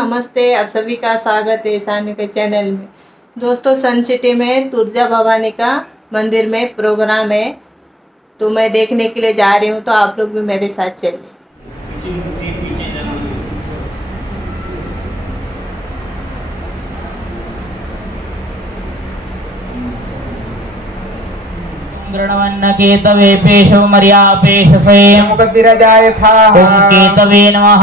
नमस्ते, आप सभी का स्वागत है सानू के चैनल में। दोस्तों, सन सिटी में तुर्जा भवानी का मंदिर में प्रोग्राम है, तो मैं देखने के लिए जा रही हूँ, तो आप लोग भी मेरे साथ चलिए। गृणवन्न केतवे पेशो मर्या पेशसे मुखद्विरजायथा ओम केतवे नमः।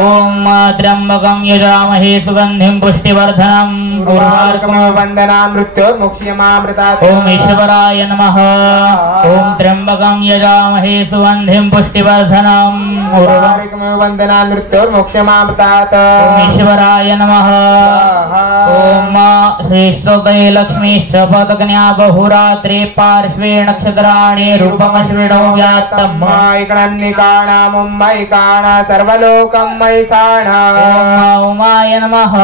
ओम त्र्यंबकं यजामहे सुगंधिं पुष्टिवर्धनम् उर्वारुकमिव वन्दनामृत्योर्मुक्ष्यमामृतात् ओम ईश्वराय नमः। ओम त्र्यंबकं यजामहे सुगंधिं पुष्टिवर्धनम् उर्वारुकमिव वन्दनामृत्योर्मुक्ष्यमामृतात् ओम ईश्वराय नमः। ओम श्रेष्ठोदये लक्ष्मीश्च पदकन्या बहुरात्रे पार्श्वे नक्षत्राणि रूपमश्विनो व्यात्तम् मयिकाणामुम्मयिकाण सर्वलोकं मयिकाण ओम उमाय नमः।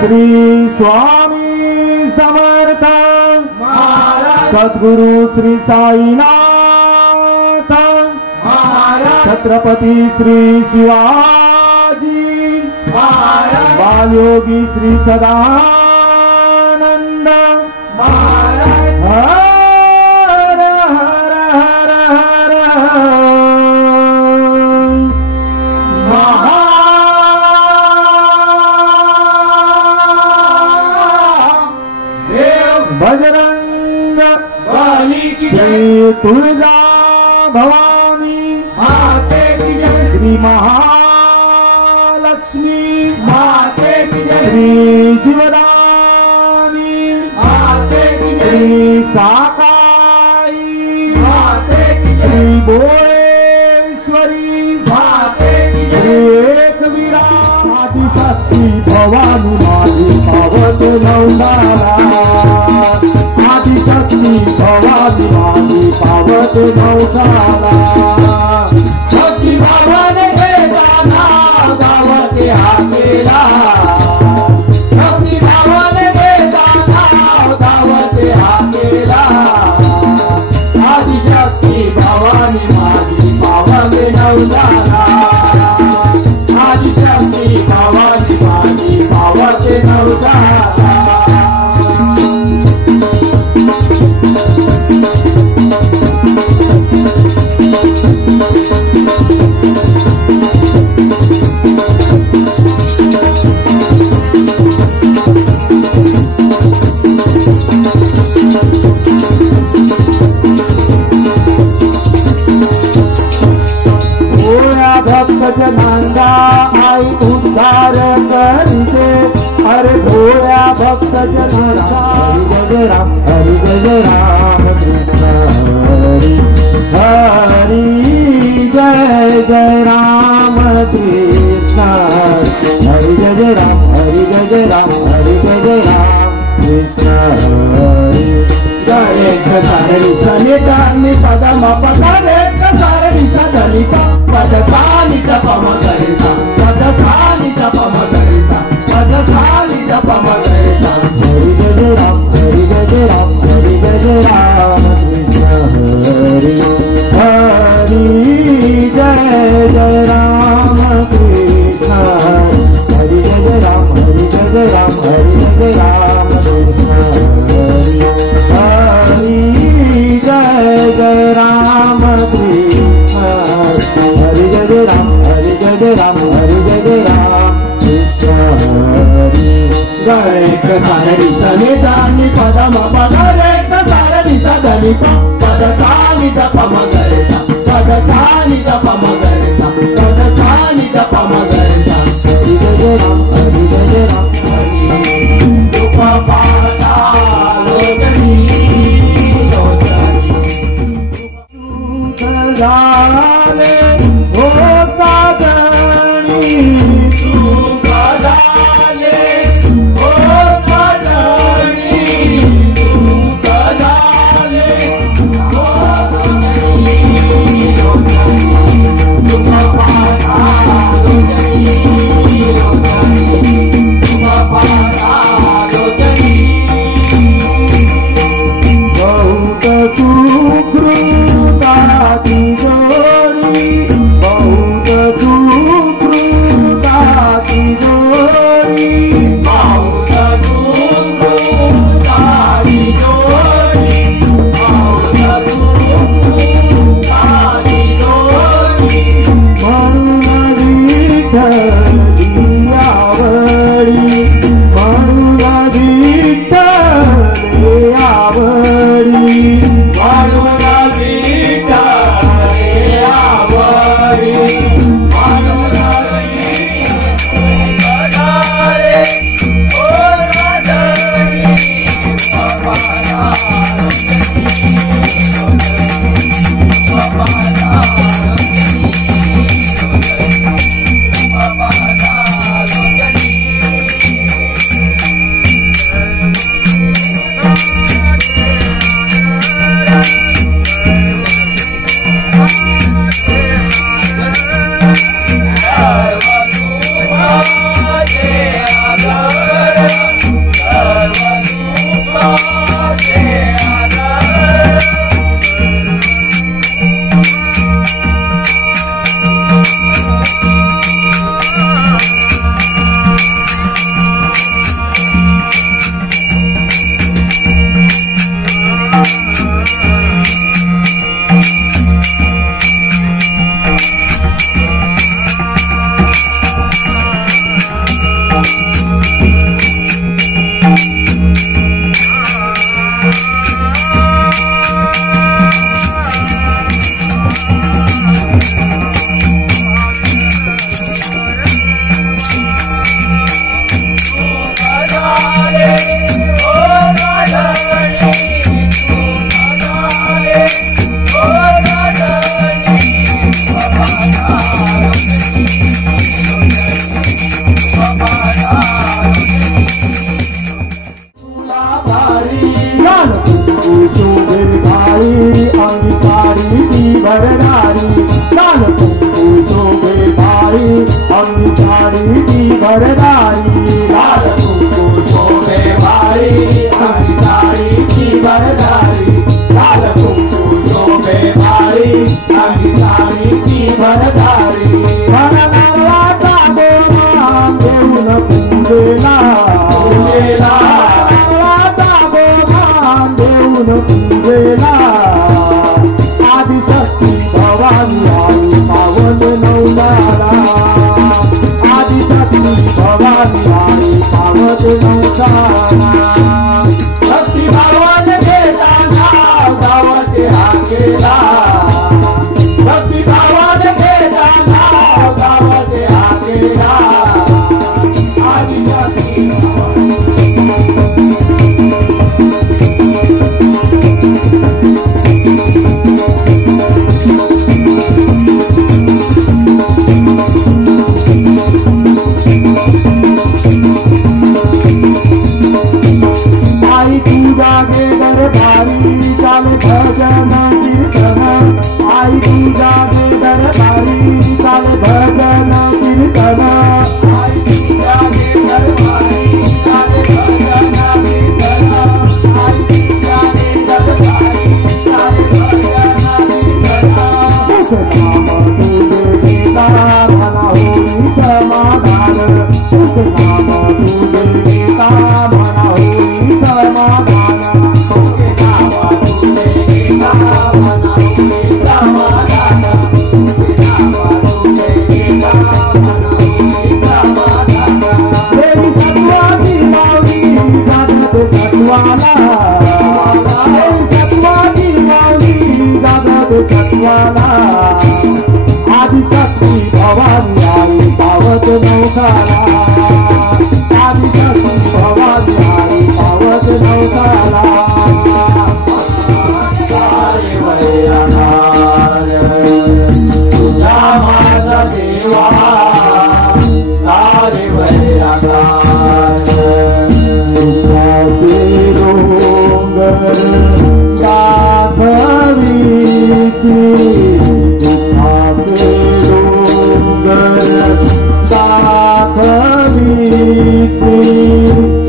श्री स्वामी समर्थ सद्गुरु श्री साईनाथ छत्रपति श्री शिवाजी बालयोगी श्री सदानंद हर हर हर हर बजरंग बली की जय, तुलजा भवानी माते की जय, श्री महालक्ष्मी माते की जय, श्री जीवदानी माते की जय, श्री साकाई माते की जय, श्री भोलेश्वरी माते की जय, श्री एक वीरा आदिशक्ति भवानी माली पावत नवनारा आदिशक्ति भवानी माली पावत नवसाला शक्ति भवन के गाना गावते हाकेला शक्ति भवन के गाना गावते हाकेला आदिशक्ति भवानी माली पावत नवसाला आदिशक्ति भवानी माली पावत नवसाला। जनांगा आई उद्धार करिते अरे भोळ्या भक्त जनांगा हरि जय राम कृष्ण हरि जय जय राम कृष्ण हरि जय राम हरि जय राम हरि जय राम कृष्ण हरि जय सारी सनिकानि पदम पदरे सारी सदनिका पद सानि तपम करिसा पद सानि तपम करिसा पद सानि तपम करिसा हरि जय राम हरि जय राम हरि जय राम कृष्ण हरि हरि जय जय राम कृष्ण हरि जय राम हरि जय राम हरि जय राम कृष्ण हरि हरि जय जय राम कृष्ण हरि जय राम हरि जय राम हरि जय राम कृष्ण हरि जय सारी सनिधानि पदम पदरे धनिका पद सा नि ध प म ग रे सा पद सा नि ध प म ग रे सा पद सा नि ध प म ग रे सा जय राम जय राम रूप पाता लोचनी जाले ओ साजनी सुख जाले ओ साजनी सुख जाले ओ दुख पाता लोचनी दुख पाता लोचनी बहुत सुकृता की जोड़ी बहुत सुकृता की जोड़ी बहुत सुकृता की जोड़ी बहुत सुकृता की जोड़ी मरुदी आवड़ी मरुदी आवड़ी आदिशक्ती भवानी आई पावन नवनारा आदिशक्ती भवानी आई पावन नवनारा भक्ती भावाने देता नाव गावाचे हाकेला भक्ती भावाने देता नाव गावाचे हाकेला आदिशक्ती भजन कीर्तन आई पूजा के दरबारी काल भजन कीर्तन आई पूजा के दरबारी काल भजन कीर्तन आई पूजा के दरबारी काल भजन कीर्तन नाम तुझे देता भला होई समाधान नाम तुझे देता भला होई समाधान तत्वाला आदिशक्ती भवानी आई पावत नवसाला आदिशक्ती भवानी आई पावत नवसाला तुझा माझा देवा तारे वैरागार दुःखाचे डोंगर दाखवीसी दुःखाचे डोंगर दाखवीसी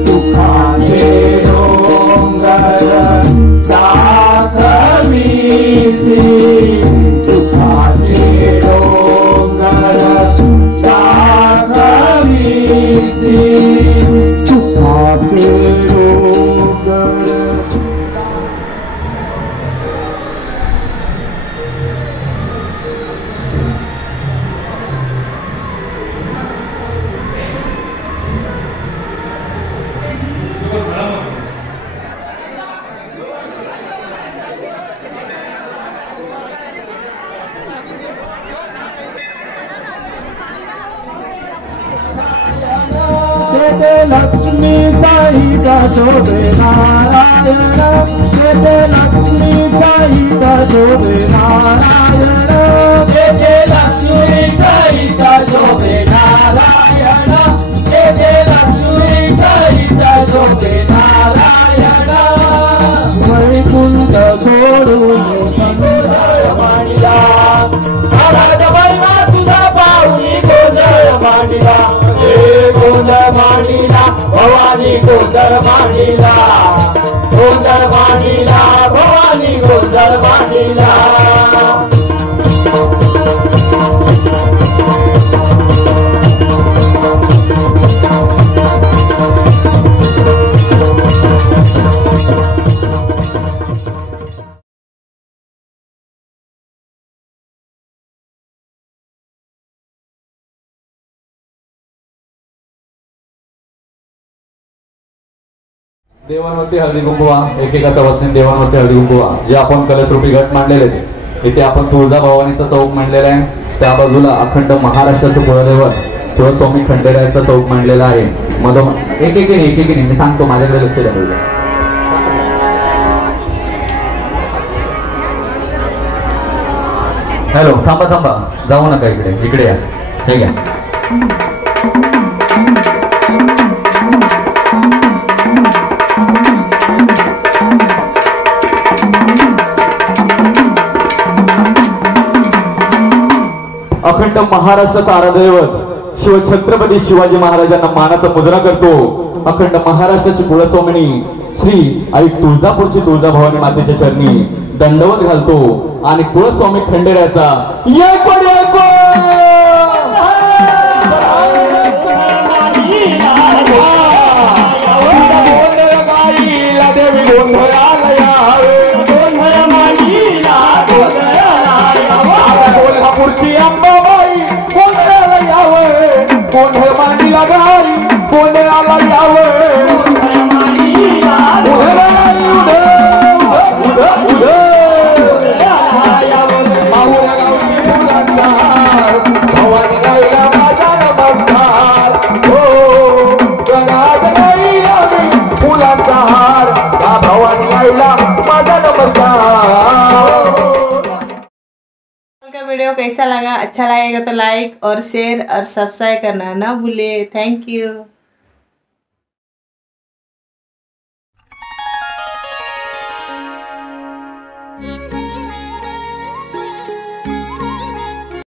दुःखाचे डोंगर दाखवीसी दुःखाचे डोंगर दाखवीसी दुःखाचे डोंगर लक्ष्मी सहित शोभे नारायण लक्ष्मी सहित शोभे नारायण लक्ष्मी सहित शोभे नारायण लक्ष्मी सहित शोभे नारायण वैकुंठ सोडून मांडला तुझा पाहुणी गोंधळ मांडला गोंधळ मांडला भवानी गोंधळ मांडला भवानी गोंधळ मांडला देवांवरती हळदी कुंकवा एकेकाचा वचने देवांवरती हळदी कुंकवा जे आपण कलशरूपी घट मांडलेले आहेत इथे आपण तुळजा भवानीचा चौक मांडलेला आहे त्या बाजूला अखंड महाराष्ट्राचं कुळदैवत तुळस्वामी खंडेरायाचा चौक मांडलेला आहे एकेकीने मी सांगतो माझ्याकडे लक्ष द्या पाहिजे हॅलो थांबा जाऊ नका इकडे या हे घ्या अखंड महाराष्ट्राचा आराध्यदैवत शिवछत्रपती शिवाजी महाराजांना मानाचा मुद्रा करतो अखंड महाराष्ट्राची कुलस्वामिनी श्री आई तुळजापूरची तुळजा भवानी मातेच्या चरणी दंडवत घालतो आणि कुलस्वामी खंडेरायाचा कोल्हापूरची अंबाबाई गोंधळाला यावं गोंधळ मांडीला गाई गोंधळाला यावं भवानी गाईला माझा नमस्कार हो गणात गाईला मी फुलांचा हार भवानी गाईला माझा नमस्कार। वीडियो कैसा लगा अच्छा लगेगा तो लाइक और शेयर और सब्सक्राइब करना ना भूलिए। Thank you.